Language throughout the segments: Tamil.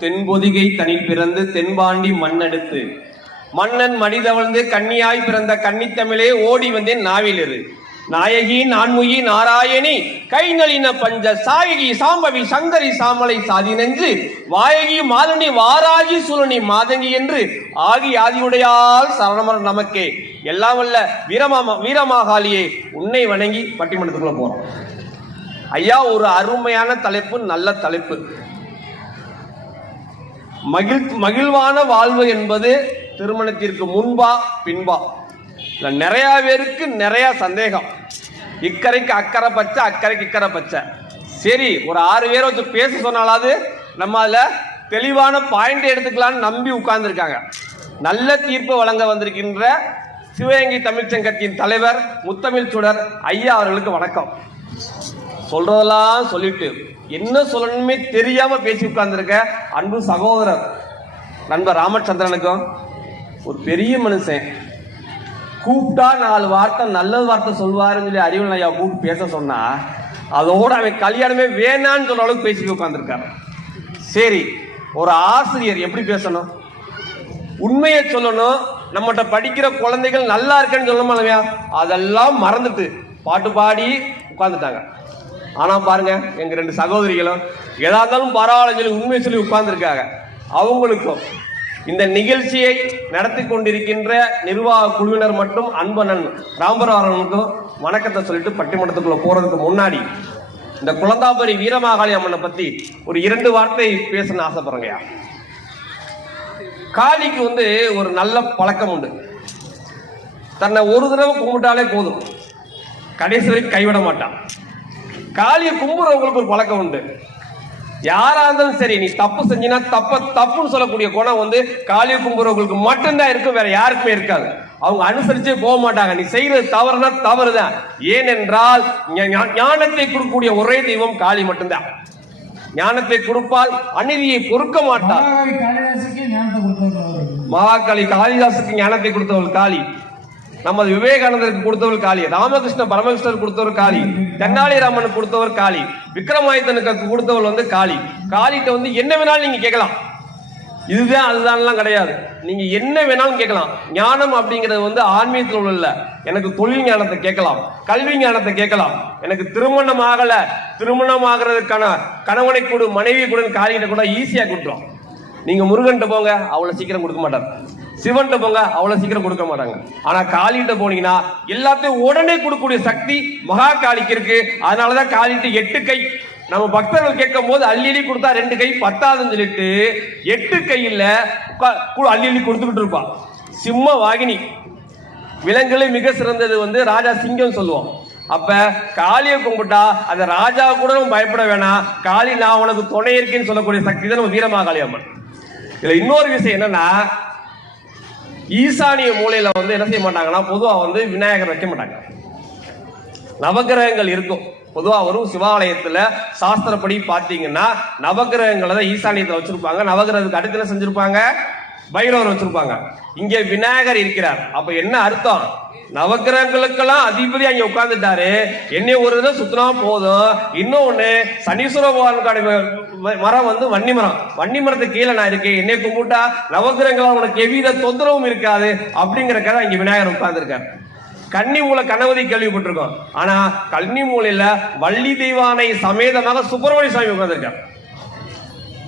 தென்பொதிகை தனி பிறந்து தென்பாண்டி மண்ணெடுத்து மன்னன் மடிதவழ்ந்து கன்னியாய் பிறந்த கன்னித்தமிழே ஓடி வந்தேன் நாவிலிரு நாயகி நான்முகி நாராயணி கைநளின பஞ்ச சாயகி சாம்பவி சங்கரி சாமலை சாதி நெஞ்சு வாயகி மாதனி வாராகி சுரணி மாதங்கி என்று ஆகி ஆதியுடையால் சரணமர நமக்கே எல்லாம் வல்ல வீரமாகாளியே உன்னை வணங்கி பட்டிமன்றத்துக்குள்ள போறோம். ஐயா, ஒரு அருமையான தலைப்பு, நல்ல தலைப்பு. மகிழ்வான வாழ்வு என்பது திருமணத்திற்கு முன்பா பின்பா? நிறைய பேருக்கு நிறைய சந்தேகம். இக்கரைக்கு அக்கறை பச்சை, அக்கறைக்கு இக்கரை பச்சை. சரி, ஒரு 6 பேரை வச்சு பேச சொன்னாலாவது நம்ம அதில் தெளிவான பாயிண்ட் எடுத்துக்கலான்னு நம்பி உட்கார்ந்துருக்காங்க. நல்ல தீர்ப்பு வழங்க வந்திருக்கின்ற சிவகங்கை தமிழ்ச்சங்கத்தின் தலைவர் முத்தமிழ் சுடர் ஐயா அவர்களுக்கு வணக்கம். சொல்றதெல்லாம் சொல்லிட்டு என்ன சொல்லணுமே தெரியாம பேசி உட்கார்ந்துருக்க அன்பு சகோதரர் நண்பர் ராமச்சந்திரனுக்கும், ஒரு பெரிய மனுஷன், கூப்பிட்டா 4 வார்த்தை நல்ல வார்த்தை சொல்வாருன்னு சொல்லி அறிவன் ஐயா கூப்பிட்டு பேச சொன்னா அதோட அவன் கல்யாணமே வேணான்னு சொல்ற அளவுக்கு பேசி உட்கார்ந்துருக்காரு. சரி, ஒரு ஆசிரியர் எப்படி பேசணும்? உண்மையை சொல்லணும். நம்மகிட்ட படிக்கிற குழந்தைகள் நல்லா இருக்கேன்னு சொல்லணுமா இல்லையா? அதெல்லாம் மறந்துட்டு பாட்டு பாடி உட்கார்ந்துட்டாங்க. ஆனா பாருங்க, எங்க 2 சகோதரிகளும் எதா இருந்தாலும் பரவாயில்ல சொல்லி உண்மையை சொல்லி உட்கார்ந்துருக்காங்க. அவங்களுக்கும் இந்த நிகழ்ச்சியை நடத்தி கொண்டிருக்கின்ற நிர்வாக குழுவினர் மற்றும் அன்பனன் ராம்பரவரனுக்கும் வணக்கத்தை சொல்லிட்டு பட்டிமன்றத்துக்குள்ள போறதுக்கு முன்னாடி இந்த குளந்தாபுரி வீரமாகாளி அம்மனை பத்தி ஒரு 2 வார்த்தை பேசணும்னு ஆசைப்படுறேங்கய்யா. காளிக்கு ஒரு நல்ல பழக்கம் உண்டு. தன்னை ஒரு தடவை கும்பிட்டாலே போதும், கடைசி வரைக்கும் கைவிட மாட்டான். காளியை கும்புறவங்களுக்கு ஒரு பழக்கம் உண்டு. யாரா இருந்தாலும் சரி, நீ தப்பு செஞ்சினா தப்புன்னு சொல்லக்கூடிய குணம் காளியை கும்புறவங்களுக்கு மட்டும்தான் இருக்கும், வேற யாருக்குமே இருக்காது. அவங்க அனுசரிச்சே போக மாட்டாங்க. நீ செய்யறது தவறுனா தவறுதான். ஏனென்றால் ஞானத்தை கொடுக்கக்கூடிய ஒரே தெய்வம் காளி மட்டும்தான். ஞானத்தை கொடுப்பால் அநீதியை பொறுக்க மாட்டார். மகாகாளி காளிதாசுக்கு ஞானத்தை கொடுத்தவள் காளி, நமது விவேகானந்தருக்கு கொடுத்தவர் காளி, ராமகிருஷ்ண பரமகிருஷ்ணர் கொடுத்தவர் காளி, தென்னாலிராமனுக்கு கொடுத்தவர் காளி, விக்ரமாதித்தனுக்கு கொடுத்தவர் காளி. காளிட்ட என்ன வேணாலும் நீங்க கேட்கலாம். இதுதான் அதுதான் கிடையாது. நீங்க என்ன வேணாலும் கேட்கலாம். ஞானம் அப்படிங்கிறது ஆன்மீகத்தில் உள்ள, எனக்கு தொழில் ஞானத்தை கேட்கலாம், கல்வி ஞானத்தை கேட்கலாம். எனக்கு திருமணம் ஆகல, திருமணம் ஆகிறதுக்கான கணவனை கொடு, மனைவி கூட காளிகிட்ட கூட ஈஸியா கொடுத்துரும். நீங்க முருகன்ட்ட போங்க, அவ்வளவு சீக்கிரம் கொடுக்க மாட்டார். சிவன்ட்ட போங்க, அவ்வளவு சீக்கிரம் கொடுக்க மாட்டாங்க. ஆனா காளிகிட்ட போனீங்கன்னா எல்லாத்தையும் உடனே கொடுக்கக்கூடிய சக்தி மகா காளிக்கு இருக்கு. அதனாலதான் காளிகிட்ட 8 கை. நம்ம பக்தர்கள் கேட்கும் போது அள்ளி கொடுத்தா 2 கை பத்தாதுன்னு சொல்லிட்டு 8 கையில அள்ளி கொடுத்துக்கிட்டு இருப்பான். சிம்ம வாகினி, விலங்குகளை மிக சிறந்தது ராஜா சிங்கம் சொல்லுவோம். அப்ப காளியை கும்பிட்டா அந்த ராஜா கூட நம்ம பயப்பட வேணாம். காளி நான் உனக்கு துணை இருக்கேன்னு சொல்லக்கூடிய சக்தி தான் நம்ம வீரமாகாளி அம்மன். இதுல இன்னொரு விஷயம் என்னன்னா, ஈசானிய மூலையில என்ன செய்ய மாட்டாங்கன்னா, பொதுவா விநாயகர் வைக்க மாட்டாங்க. நவகிரகங்கள் இருக்கும். பொதுவா வரும் சிவாலயத்துல சாஸ்திரப்படி பாத்தீங்கன்னா நவகிரகங்களை தான் ஈசானியத்துல வச்சிருப்பாங்க. நவகிரகத்துக்கு அடுத்து என்ன செஞ்சிருப்பாங்க? பைரவர் வச்சிருப்பாங்க. இங்க விநாயகர் இருக்கிறார். அப்ப என்ன அர்த்தம்? நவகிரகங்களுக்கெல்லாம் அதிபதி அங்க உட்கார்ந்துட்டாரு. என்னை ஒரு இதை சுத்தினா போதும். இன்னொன்னு, சனீஸ்வர பகவானுக்கான மரம் வன்னி மரம். வன்னி மரத்துக்கு கீழே நான் இருக்கேன், என்னை கும்பிட்டா நவகிரகங்கள் உனக்கு எவ்வித தொந்தரவும் இருக்காது அப்படிங்கிறக்காக இங்க விநாயகர் உட்கார்ந்து இருக்காரு. கன்னி மூலை கணபதி கேள்விப்பட்டிருக்கோம். ஆனா கன்னி மூலையில வள்ளி தெய்வானை சமேதமாக சுப்பிரமணிய சாமி உட்கார்ந்துருக்கார்.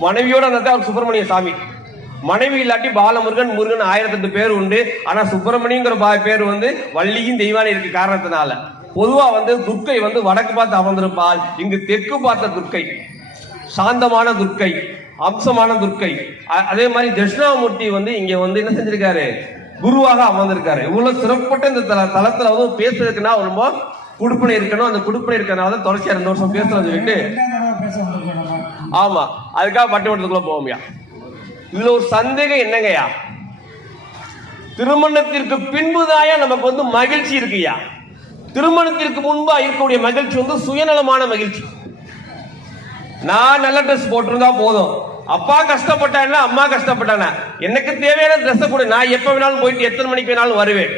மனைவியோட அந்த சுப்பிரமணிய சாமி. மனைவி இல்லாட்டி பாலமுருகன், முருகன் 1008 பேர் உண்டு. ஆனா சுப்பிரமணியங்கிற பேர் வள்ளியும் தெய்வானை இருக்கு காரணத்தினால. பொதுவா துர்க்கை வடக்கு பார்த்து அமர்ந்திருப்பாள். இங்கு தெற்கு பார்த்த துர்க்கை சாந்தமான துர்க்கை, அம்சமான துர்க்கை. அதே மாதிரி தட்சிணாமூர்த்தி இங்க என்ன செஞ்சிருக்காரு? குருவாக அமர்ந்திருக்காரு. இவ்வளவு சிறப்பட்ட இந்த தளத்துல பேசுறதுக்குன்னா ரொம்ப குடுப்பனை இருக்கணும். அந்த குடுப்பனை இருக்கிறதுனால தொடர்ச்சியா 2 வருஷம் பேசுறது சொல்லிட்டு, ஆமா, அதுக்காக பட்டிமன்றத்துக்குள்ள போவோம்யா. இதுல ஒரு சந்தேகம் என்னங்கய்யா, திருமணத்திற்கு பின்புதாயா நமக்கு மகிழ்ச்சி இருக்குயா. திருமணத்திற்கு முன்பா இருக்கக்கூடிய மகிழ்ச்சி சுயநலமான மகிழ்ச்சி. நான் நல்ல ட்ரெஸ் போட்டிருந்தா போதும், அப்பா கஷ்டப்பட்டானா அம்மா கஷ்டப்பட்டானா, எனக்கு தேவையான ட்ரெஸ் கூட நான் எப்ப வேணாலும் போயிட்டு எத்தனை மணிக்கு வேணாலும் வருவேன்.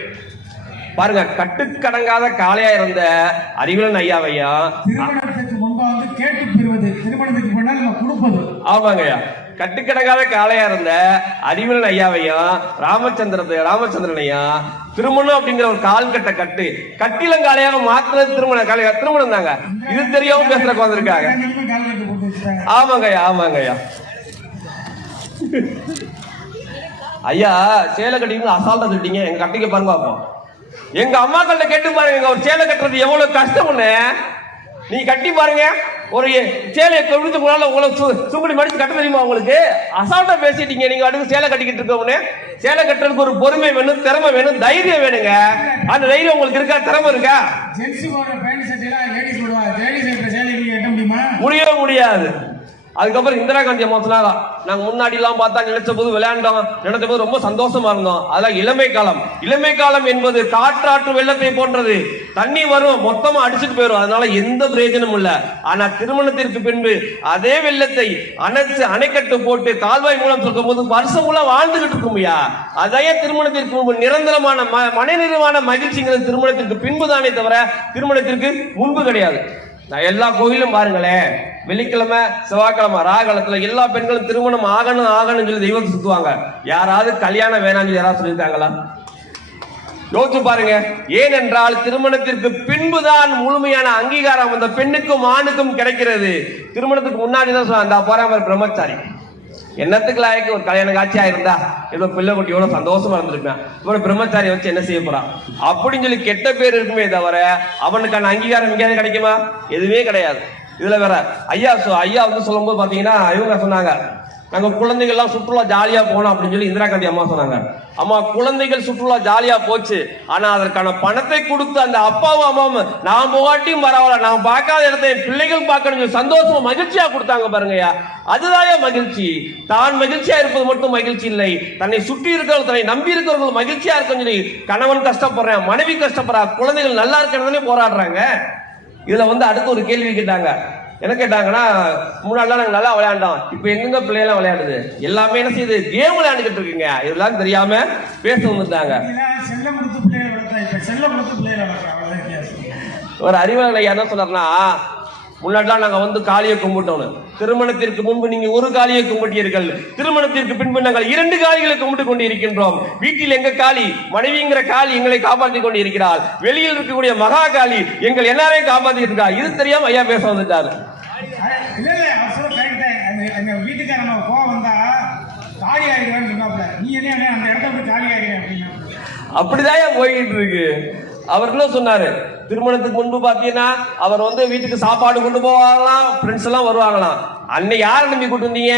பாருங்க, கட்டுக்கடங்காத காளையா இருந்த அறிவியலன் ஐயாவையா திருமணத்துக்கு முன்பா கேட்டு பெறுவது, திருமணத்துக்கு முன்னால் நம்ம கொடுப்பது. ஆமாங்கய்யா, கட்டுக்கடங்காத காளையா இருந்த அறிவியல் ஐயாவையும் ராமச்சந்திரனையும் திருமணம் அப்படிங்கிற ஒரு கால் கட்டிலங்காலையாக மாத்திர திருமணம் தாங்க. இது தெரியாம பேசுறதுக்கு வந்திருக்காங்க. ஆமாங்கய்யா ஐயா சேலை கட்டிங்க அசால்ட்டா சொல்லிட்டீங்க. எங்க கட்டிக்க பாருங்க பார்ப்போம். எங்க அம்மாக்கள்கிட்ட கேட்டு பாருங்க ஒரு சேலை கட்டுறது எவ்வளவு கஷ்டம்னு. நீ கட்டி பாருங்க. ஒரு சேலையை கவிழ்த்து போனால உங்களுக்கு சுங்குடி மடிச்சு கட்ட தெரியுமா உங்களுக்கு? அசால்ட்டா பேசிட்டீங்க. நீங்க அடுத்து சேலை கட்டிக்கிட்டு இருக்கவனே. சேலை கட்டுறதுக்கு ஒரு பொறுமை வேணும், திறமை வேணும், தைரியம் வேணுங்க. அந்த தைரியம் உங்களுக்கு இருக்கா? திறமை இருக்கா? முடியவே முடியாது. அதுக்கப்புறம் இந்திரா காந்தி அம்மா சொன்னாங்க, நாங்க முன்னாடி எல்லாம் பார்த்தா நினைச்ச போது விளையாண்டோம், நினைச்ச போது ரொம்ப சந்தோஷமா இருந்தோம். அதெல்லாம் இளமை காலம் என்பது காற்றாற்று வெள்ளத்தை போன்றது. தண்ணி வரும், மொத்தமா அடிச்சுட்டு போயிடும், அதனால எந்த பிரயோஜனமும் இல்ல. ஆனா திருமணத்திற்கு பின்பு அதே வெள்ளத்தை அணைக்கட்டு போட்டு கால்வாய் மூலம் சொல்லும் போது வருஷம் மூலம் வாழ்ந்துகிட்டு இருக்கும்யா. அதையே திருமணத்திற்கு முன்பு நிரந்தரமான மனநிறைவான மகிழ்ச்சிங்கிறது திருமணத்திற்கு பின்பு தானே தவிர திருமணத்திற்கு முன்பு கிடையாது. நான் எல்லா கோயிலும் பாருங்களேன், வெள்ளிக்கிழமை செவ்வாய்க்கிழமை ராகலத்துல எல்லா பெண்களும் திருமணம் ஆகணும் சொல்லி தெய்வத்தை சுத்துவாங்க. யாராவது கல்யாணம் வேணாம்னு யாராவது சொல்லியிருக்காங்களா? யோசிச்சு பாருங்க. ஏனென்றால் திருமணத்திற்கு பின்புதான் முழுமையான அங்கீகாரம் அந்த பெண்ணுக்கும் ஆணுக்கும் கிடைக்கிறது. திருமணத்துக்கு முன்னாடி தான் சொல்ல போறாம பிரம்மச்சாரி என்னத்துக்கு லாய்க்கு ஒரு கல்யாண காட்சியா இருந்தா ஏதோ பிள்ளை குட்டி எவ்வளவு சந்தோஷமா இருந்திருப்பேன். இவ்வளவு பிரம்மச்சாரியை வச்சு என்ன செய்ய போறான் அப்படின்னு சொல்லி கெட்ட பேர் இருக்குமே தவிர அவனுக்கான அங்கீகாரம் எங்கேயாவது கிடைக்குமா? எதுவுமே கிடையாது. இதுல வேற ஐயா வந்து சொல்லும் போது பாத்தீங்கன்னா இவங்க சொன்னாங்க, நாங்க குழந்தைகள் எல்லாம் சுற்றுலா ஜாலியா போனோம் அப்படின்னு சொல்லி இந்திரா காந்தி அம்மா சொன்னாங்க. அம்மா குழந்தைகள் சுற்றுலா ஜாலியா போச்சு, ஆனா அதற்கான பணத்தை கொடுத்து அந்த அப்பாவும் அம்மாவும் நான் போகாட்டியும் பரவாயில்ல, நான் பார்க்காத இடத்தை பிள்ளைகள் பார்க்கணும் சந்தோஷமா மகிழ்ச்சியா கொடுத்தாங்க பாருங்கய்யா. அதுதான் மகிழ்ச்சி. தான் மகிழ்ச்சியா இருப்பது மட்டும் மகிழ்ச்சி இல்லை, தன்னை சுற்றி இருக்கிறவர்கள் தன்னை நம்பி இருக்கிறவர்கள் மகிழ்ச்சியா இருக்குன்னு சொல்லி கணவன் கஷ்டப்படுறேன், மனைவி கஷ்டப்படுறா, குழந்தைகள் நல்லா இருக்கிறதுனே போராடுறாங்க. இதுல அடுத்து ஒரு கேள்வி கேட்டாங்க. என்ன கேட்டாங்கன்னா, முன்னாடிலாம் நாங்க நல்லா விளையாண்டோம், இப்ப எங்க பிள்ளைலாம் விளையாடுது, எல்லாமே என்ன செய்யுது, கேம் விளையாண்டுகிட்டு இருக்குங்க. இதெல்லாம் தெரியாம பேச வந்துட்டாங்க. ஒரு அறிவாளர் என்ன சொன்னார்னா, முன்னாடிலாம் நாங்க காளியை கும்பிட்டோம், திருமணத்திற்கு முன்பு நீங்க ஒரு காளியை கும்பிட்டீர்கள், திருமணத்திற்கு பின்பு நாங்கள் 2 காளிகளை கும்பிட்டு கொண்டு இருக்கின்றோம். வீட்டில் எங்க காளி மனைவிங்கிற காளி எங்களை காப்பாற்றிக் கொண்டு இருக்கிறாள், வெளியில் இருக்கக்கூடிய மகா காளி எங்கள் எல்லாரையும் காப்பாற்றி இருக்கிறார். இது தெரியாம ஐயா பேச வந்துட்டாரு. வீட்டுக்காரன் கோவம் வந்தா காளி ஆகிடுவேன்னு சொன்னாப்ல, நீ என்ன அந்த இடத்த போய் காளி ஆகிடுவேன் அப்படிதான் போய்கிட்டு இருக்கு. அவர்களும் சொன்னாரு, திருமணத்துக்கு முன்பு பாத்தீங்கன்னா அவர் வீட்டுக்கு சாப்பாடு கொண்டு போவாங்களாம், ஃப்ரெண்ட்ஸ் எல்லாம் வருவாங்களாம். அன்னைக்கு யாரை நம்பி கூட்டு வந்தீங்க?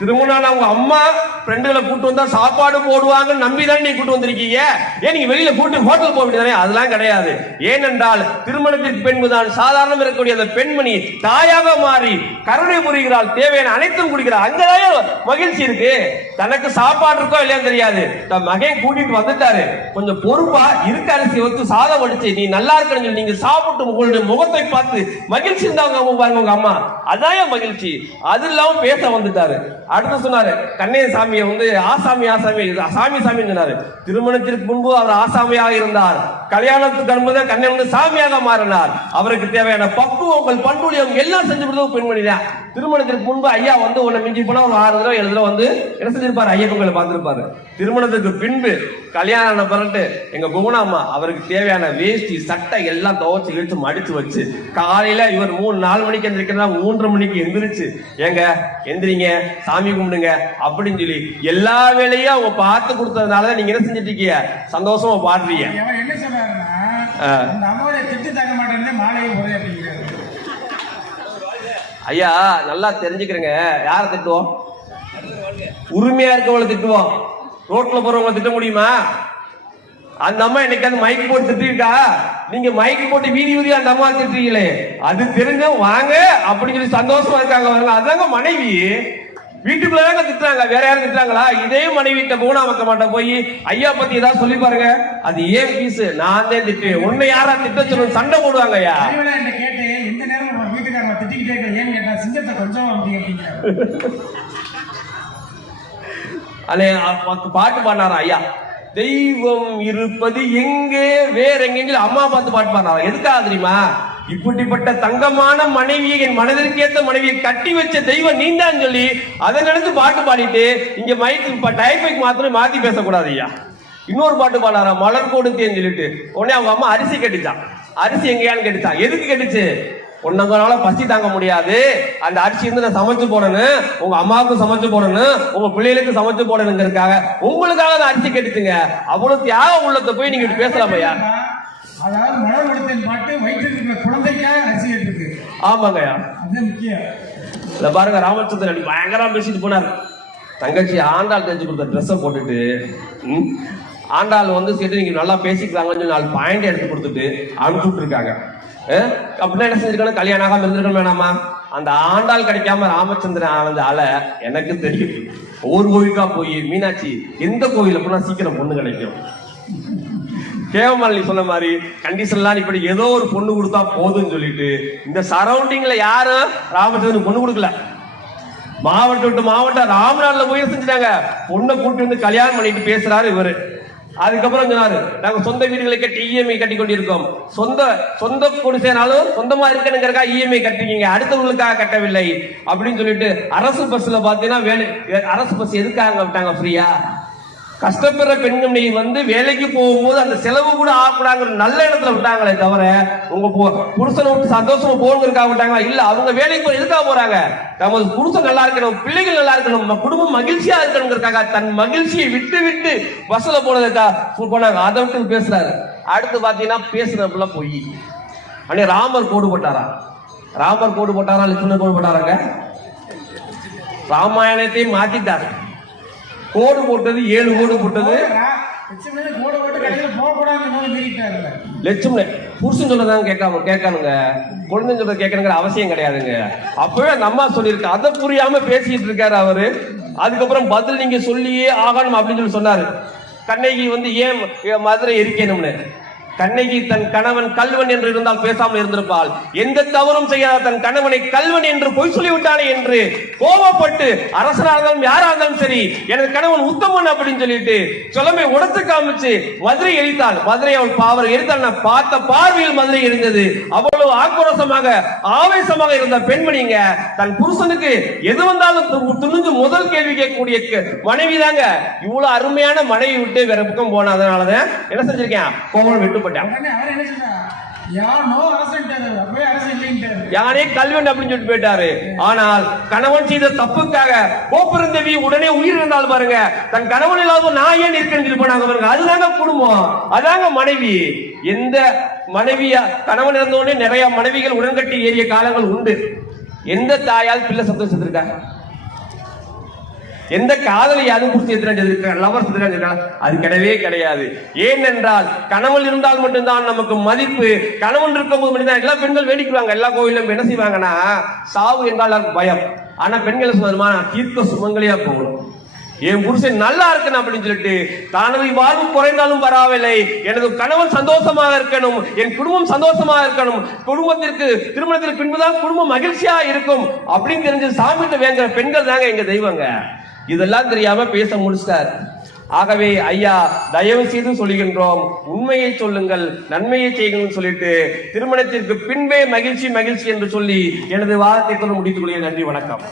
திருமணம் அவங்க அம்மா ஃப்ரெண்டுகளை கூட்டு வந்தா சாப்பாடு போடுவாங்கன்னு நம்பி தான் நீங்க கூட்டு வந்திருக்கீங்க. ஏன் நீங்க வெளியில கூட்டு ஹோட்டல் போக வேண்டியதானே? அதெல்லாம் கிடையாது. ஏனென்றால் திருமணத்திற்கு பின்புதான் சாதாரணம் இருக்கக்கூடிய அந்த பெண்மணி தாயாக மாறி கருணை புரிகிறாள், தேவையான அனைத்தும் குடிக்கிறாள். அங்கதான் மகிழ்ச்சி இருக்கு. தனக்கு சாப்பாடு இருக்கோ இல்லையா தெரியாது, தன் மகன் கூட்டிட்டு வந்துட்டாரு, கொஞ்சம் பொறுப்பா இருக்க அரிசி வச்சு சாதம் வடிச்சு நீ நல்லா இருக்கணும் நீங்க சாப்பிட்டு உங்களுடைய முகத்தை பார்த்து மகிழ்ச்சி இருந்தாங்க பாருங்க உங்க அம்மா, அதான் மகிழ்ச்சி. அது இல்லாம பேச வந்துட்டாரு. அடுத்து சொன்னாரு, கண்ணைய சாமியை ஆசாமி சாமி சொன்னாரு. திருமணத்திற்கு முன்பு அவர் ஆசாமியாக இருந்தார், கல்யாணத்துக்கு அனுமதி கண்ணை சாமியாக மாறினார். அவருக்கு தேவையான பக்குவங்கள் பண்புலியம் எல்லாம் செஞ்சு கொடுத்தது பெண்மணி தான். திருமணத்திற்கு முன்பு ஐயா உன்னை மிஞ்சி போனா ஒரு 6 தடவை 7 தடவை என்ன செஞ்சிருப்பாரு, ஐயப்பங்களை பார்த்திருப்பாரு. திருமணத்துக்கு பின்பு கல்யாணம் பிறகு எங்க குணாமா அவருக்கு தேவையான வேஷ்டி சட்டை எல்லாம் துவச்சு இழுத்து மடிச்சு வச்சு, காலையில இவர் 4 மணிக்கு எந்திரிக்கிறதா 3:30 மணிக்கு எந்திரிச்சு, ஏங்க எந்திரிங்க சாமி கும்பிடுங்க அப்படின்னு சொல்லி எல்லா வேலையும் அவங்க பார்த்து கொடுத்ததுனால நீங்க என்ன செஞ்சுட்டு இருக்கீங்க, சந்தோஷமா பாடுறீங்க. என்ன சொன்னாருன்னா, திட்டு தாக்க மாட்டேன்னு மாலையை போதே அப்படிங்கிறாரு. ஐயா நல்லா தெரிஞ்சுக்கிறேங்க, யாரை திட்டுவோம்? உரிமையா இருக்கவங்களை திட்டுவோம். ரோட்ல போறவங்களை திட்ட முடியுமா? அந்த அம்மா என்னைக்காவது மைக் போட்டு திட்டிருக்கா? நீங்க மைக் போட்டு வீதி அந்த அம்மா திட்டுறீங்களே, அது தெரிஞ்ச வாங்க அப்படின்னு சொல்லி சந்தோஷமா இருக்காங்க. அதாங்க மனைவி. வீட்டுக்குள்ளதாங்க திட்டுறாங்க, வேற யாரும் திட்டுறாங்களா? இதே மனைவி போனா மக்க மாட்டேன் போய் ஐயா பத்தி ஏதாவது சொல்லி பாருங்க, அது ஏன் பீஸ் நான் தான் திட்டு, உன்னை யாரா திட்ட சொல்லணும் சண்டை போடுவாங்க. ஐயா கேட்டு இந்த நேரம் வீட்டுக்காரங்க திட்டிக்கிட்டே இருக்க, ஏன்னு கேட்டா சிங்கத்தை கொஞ்சம் பாட்டு பாடினாரா ஐயா, தெய்வம் இருப்பது எங்கே வேற எங்க அம்மா பார்த்து பாட்டு பாடுறாங்க. எதுக்காக தெரியுமா? இப்படிப்பட்ட தங்கமான மனைவியை, என் மனதிற்கேற்ற மனைவியை கட்டி வச்ச தெய்வம் நீண்டான்னு சொல்லி அதை நினைச்சு பாட்டு பாடிட்டு இங்க மைக்கு டைப்பைக்கு மாத்திரம் மாத்தி பேசக்கூடாது ஐயா. இன்னொரு பாட்டு பாடாரா, மலர் கொடுத்தேன்னு சொல்லிட்டு. உடனே அவங்க அம்மா அரிசி கட்டிச்சான். அரிசி எங்கேயான்னு கேட்டுச்சான். எதுக்கு கட்டுச்சு? ஒன்னங்களால பசி தாங்க முடியாது, அந்த அரிசி வந்து நான் சமைச்சு போடணும், உங்க அம்மாவுக்கு சமைச்சு போடணும், உங்க பிள்ளைகளுக்கு சமைச்சு போடணுங்கிறதுக்காக உங்களுக்காக அந்த அரிசி கட்டுச்சுங்க. அவ்வளவு தியாக உள்ளத்தை போய் நீங்க பேசலாம் ஐயா. அதாவது மலர் கொடுத்தேன் பாட்டு வயிற்றுல இருக்கிற குழந்தைக்காக அரிசி கேட்டிருக்கு. ஆமாங்கய்யா, அது முக்கியம். இத பாருங்க, ராமச்சந்திரன் பயங்கரமா பேசிட்டு போனார். தங்கச்சி ஆண்டாள் தைச்சு கொடுத்த ட்ரெஸ்ஸை போட்டுட்டு ஆண்டாள் வந்து சரி நீங்க நல்லா பேசிக்கிறாங்கன்னு சொல்லி 4 பாயிண்ட் எடுத்து கொடுத்துட்டு அனுப்பிச்சுட்டு இருக்காங்க. அப்படின்னா என்ன செஞ்சிருக்கணும்? கல்யாணம் ஆகாம இருந்திருக்கணும் வேணாமா? அந்த ஆண்டாள் கிடைக்காம ராமச்சந்திரன் ஆனது ஆள எனக்கு தெரியும். ஒவ்வொரு கோவிலுக்கா போய் மீனாட்சி எந்த கோவில போனா சீக்கிரம் பொண்ணு கிடைக்கும், கேவமாலினி சொன்ன மாதிரி கண்டிஷன்லாம் இப்படி ஏதோ ஒரு பொண்ணு கொடுத்தா போதுன்னு சொல்லிட்டு இந்த சரௌண்டிங்ல யாரும் ராமச்சந்திரன் பொண்ணு கொடுக்கல. மாவட்டம் விட்டு மாவட்டம் ராமநாடுல போய் செஞ்சுட்டாங்க. பொண்ணை கூட்டி வந்து கல்யாணம் பண்ணிட்டு பேசுறாரு இவரு. அதுக்கப்புறம் சொன்னாரு, நாங்க சொந்த வீடுகளை கட்டி இஎம்ஐ கட்டி கொண்டிருக்கோம். சொந்த குடிசைனாலும் சொந்தமா இருக்கணுங்கிறக்கா இஎம்ஐ கட்டிக்கிங்க, அடுத்தவங்களுக்காக கட்டவில்லை அப்படின்னு சொல்லிட்டு அரசு பஸ்ல பாத்தீங்கன்னா அரசு பஸ் எதுக்காக விட்டாங்க? ஃப்ரீயா. கஷ்டப்படுற பெண்களை வந்து வேலைக்கு போகும்போது அந்த செலவு கூட ஆகக்கூடாங்கிற நல்ல இடத்துல விட்டாங்களே தவிர உங்க புருஷனை விட்டு சந்தோஷமா போகணுங்கிறதுக்காக விட்டாங்களா? இல்ல, அவங்க வேலைக்கு போய் எதுக்காக போறாங்க? நமது புருஷன் நல்லா இருக்கணும், பிள்ளைகள் நல்லா இருக்கணும், குடும்பம் மகிழ்ச்சியா இருக்கணுங்கிறதுக்காக தன் மகிழ்ச்சியை விட்டு விட்டு பஸ்ல போனதுக்காக போனாங்க. அதை விட்டு பேசுறாரு. அடுத்து பாத்தீங்கன்னா பேசுறதுல போய் அன்னைக்கு ராமர் கோடு போட்டாரா? ராமர் கோடு போட்டாரா? லட்சுமணன் கோடு போட்டாராங்க? ராமாயணத்தையும் மாத்திட்டாரு. கோடு போட்டது 7 கோடு போட்டது. லட்சுமணன் புருஷன் சொல்லதான் கேட்கானுங்க, குழந்தை சொல்றத கேட்கணுங்கிற அவசியம் கிடையாதுங்க. அப்பவே அந்த அம்மா சொல்லியிருக்கு, அதை புரியாம பேசிட்டு இருக்காரு அவரு. அதுக்கப்புறம் பதில் நீங்க சொல்லியே ஆகணும் அப்படின்னு சொல்லி சொன்னாரு. கண்ணகி வந்து ஏன் மதுரை எரிக்கணும்னு. கண்ணகி தன் கணவன் கல்வன் என்று இருந்தால் பேசாமல் இருந்திருப்பாள். எந்த தவறும் செய்யாத தன் கணவனை கல்வன் என்று பொய் சொல்லிவிட்டானே என்று கோபப்பட்டு அரசனாக இருந்தாலும் யாரா இருந்தாலும் சரி எனது கணவன் உத்தமன் அப்படின்னு சொல்லிட்டு சொல்லமே உடத்து காமிச்சு மதுரை எரித்தாள். மதுரை அவள் பாவர் எரித்தாள். நான் பார்த்த பார்வையில் மதுரை எரிந்தது. அவ்வளவு ஆக்ரோஷமாக ஆவேசமாக இருந்த பெண்மணிங்க தன் புருஷனுக்கு எது வந்தாலும் துணிஞ்சு முதல் கேள்வி கேட்கக்கூடிய மனைவி தாங்க. இவ்வளவு அருமையான மனைவி விட்டு வேற பக்கம் போன அதனாலதான் என்ன செஞ்சிருக்கேன், கோபம் விட்டு யானே கல்வன் அப்படின்னு சொல்லிட்டு போயிட்டாரு. ஆனால் கணவன் செய்த தப்புக்காக கோப்பெருந்தேவி உடனே உயிர் இருந்தால் பாருங்க, தன் கணவன் இல்லாத நான் ஏன் இருக்கேன்னு போனாங்க பாருங்க. அதுதாங்க குடும்பம், அதாங்க மனைவி. எந்த மனைவியா கணவன் இருந்தோடனே நிறைய மனைவிகள் உடன்கட்டி ஏறிய காலங்கள் உண்டு. எந்த தாயால் பிள்ளை சந்தோஷத்திருக்காங்க? எந்த காதலியாவது குறித்து லவர் அது கிடையவே கிடையாது. ஏனென்றால் கணவன் இருந்தால் மட்டும்தான் நமக்கு மதிப்பு. கணவன் இருக்கும் போது மட்டும்தான் எல்லா பெண்கள் வேடிக்குவாங்க. எல்லா கோயிலும் என்ன செய்வாங்கன்னா சாவு என்றால் பயம். ஆனா பெண்களை சொன்னதுமா தீர்க்க சுமங்கலியா போகணும், என் புருஷன் நல்லா இருக்கணும் அப்படின்னு சொல்லிட்டு தனது வாழ்வு குறைந்தாலும் பரவாயில்லை, எனது கணவன் சந்தோஷமாக இருக்கணும், என் குடும்பம் சந்தோஷமாக இருக்கணும், குடும்பத்திற்கு திருமணத்திற்கு பின்புதான் குடும்பம் மகிழ்ச்சியா இருக்கும் அப்படின்னு தெரிஞ்சு சாமிகிட்ட வேங்கிற பெண்கள் தாங்க எங்க தெய்வங்க. இதெல்லாம் தெரியாம பேச முடிச்சிட்டார். ஆகவே ஐயா தயவு செய்து சொல்லுகின்றோம், உண்மையை சொல்லுங்கள், நன்மையை செய்யுங்கள் சொல்லிட்டு திருமணத்திற்கு பின்பே மகிழ்ச்சி மகிழ்ச்சி என்று சொல்லி எனது வாதத்தை முடித்துக் கொள்கிறேன். நன்றி, வணக்கம்.